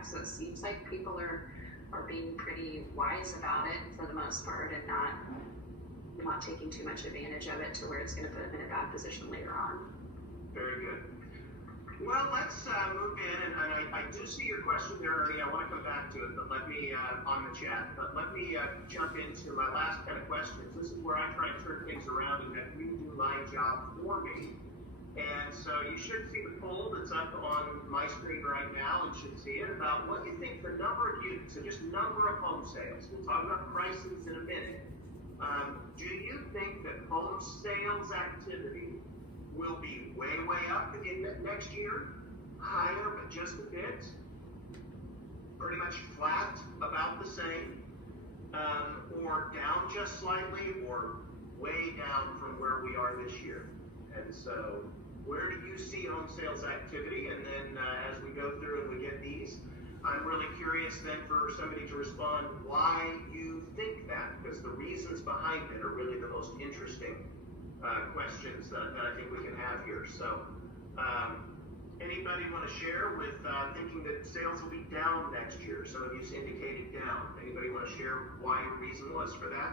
back. So it seems like people are being pretty wise about it for the most part, and not taking too much advantage of it to where it's going to put them in a bad position later on. Very good. Well, let's move in, and I do see your question there, Ernie. I want to come back to it, but let me, on the chat, but let me jump into my last kind of questions. This is where I try to turn things around and have you do my job for me. And so you should see the poll that's up on my screen right now, and should see it, about what you think the number of units, so just number of home sales. We'll talk about prices in a minute. Do you think that home sales activity will be way up in next year, higher but just a bit, pretty much flat, about the same, or down just slightly, or way down from where we are this year? And so where do you see home sales activity? And then as we go through and we get these, I'm really curious then for somebody to respond why you think that, because the reasons behind it are really the most interesting questions that I think we can have here. So anybody want to share with thinking that sales will be down next year? Some of you indicated down. Anybody want to share why your reason was for that?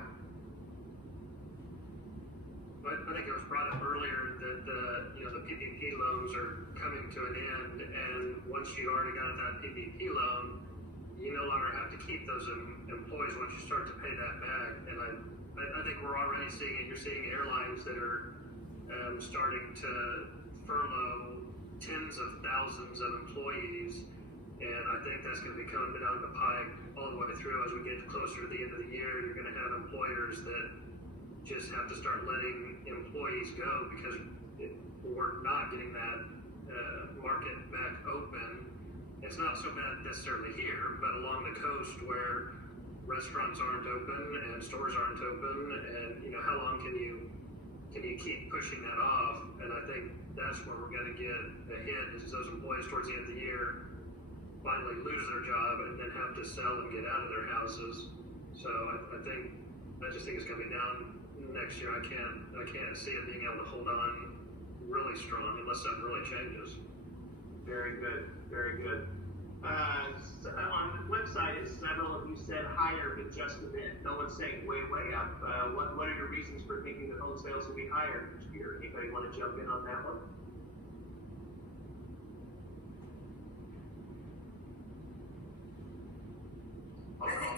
I think it was brought up earlier that the PPP loans are coming to an end, and once you already got that PPP loan, you no longer have to keep those employees once you start to pay that back. And I think we're already seeing it. You're seeing airlines that are starting to furlough tens of thousands of employees, and I think that's going to be coming down the pike all the way through as we get closer to the end of the year. You're going to have employers that just have to start letting employees go because we're not getting that market back open. It's not so bad necessarily here, but along the coast where restaurants aren't open and stores aren't open, and how long can you keep pushing that off? And I think that's where we're going to get a hit, is those employees towards the end of the year finally lose their job and then have to sell and get out of their houses. So I just think it's going to be down next year. I can't see it being able to hold on really strong unless something really changes. Very good, very good. So on the flip side, several of you said higher, but just a bit. No one's saying way up. What are your reasons for thinking that home sales will be higher next year? Anybody want to jump in on that one? I think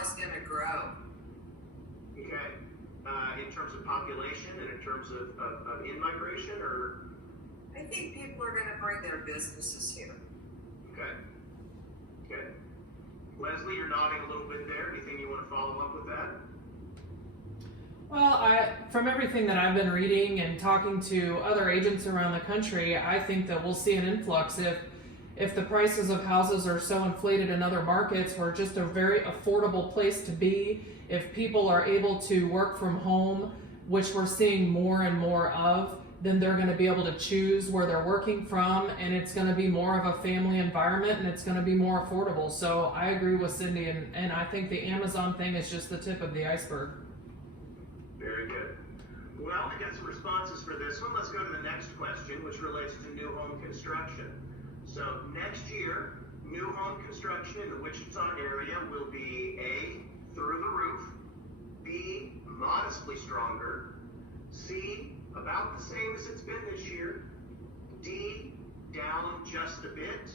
it's going to grow. Okay. In terms of population and in terms of in-migration, or? I think people are going to bring their businesses here. Okay. Leslie, you're nodding a little bit there. Anything you want to follow up with that? Well, from everything that I've been reading and talking to other agents around the country, I think that we'll see an influx if the prices of houses are so inflated in other markets. We're just a very affordable place to be. If people are able to work from home, which we're seeing more and more of, then they're going to be able to choose where they're working from, and it's going to be more of a family environment, and it's going to be more affordable. So I agree with Cindy, and I think the Amazon thing is just the tip of the iceberg. Very good. Well, I got some responses for this one. Let's go to the next question, which relates to new home construction. So next year, new home construction in the Wichita area will be A, through the roof, B, modestly stronger, C, about the same as it's been this year, D, down just a bit,